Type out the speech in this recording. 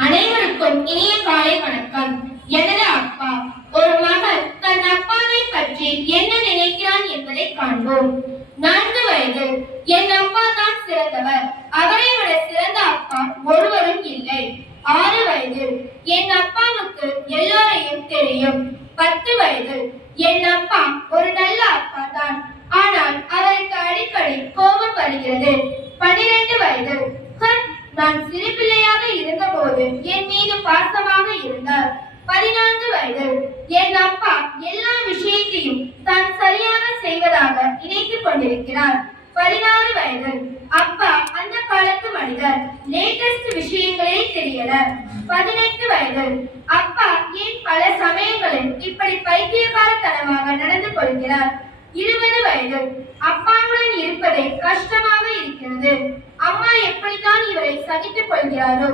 அனைவருக்கும் இனிய காலை வணக்கம். எனது அப்பா. ஒரு மகன் தன் அப்பாவை பற்றி என்ன நினைக்கிறான் என்பதை காண்போம். 4 வயது. என் அப்பா தான் சிறந்தவர். அவரை விட சிறந்த அப்பா ஒருவரும் இல்லை. 6 வயது. என் அப்பாவுக்கு எல்லோரையும் தெரியும். 10 வயது. என் அப்பா ஒரு நல்ல அப்பா தான். ஆனால் அவருக்கு அடிக்கடி கோபம் வருகிறது. 12 வயது. நான் சிறு பிள்ளையாக இருந்தபோது என் மீது பாசமாக இருந்தார். 14 வயது. என் அப்பா எல்லா விஷயத்தையும் தான் சரியாக செய்வதாக நினைத்துக் கொண்டிருக்கிறார். 16 வயது. அப்பா அந்த காலத்து மனிதர். லேட்டஸ்ட் விஷயங்களே தெரியல. 18 வயது. அப்பா ஏன் பல சமயங்களில் இப்படி பைத்தியக்காரத்தனமாக நடந்து கொள்கிறார். 20 வயது. அப்பாவுடன் இருப்பதே கஷ்டமாக இருக்கிறது. அம்மா எப்படித்தான் இவரை சகித்துக் கொள்கிறாரோ.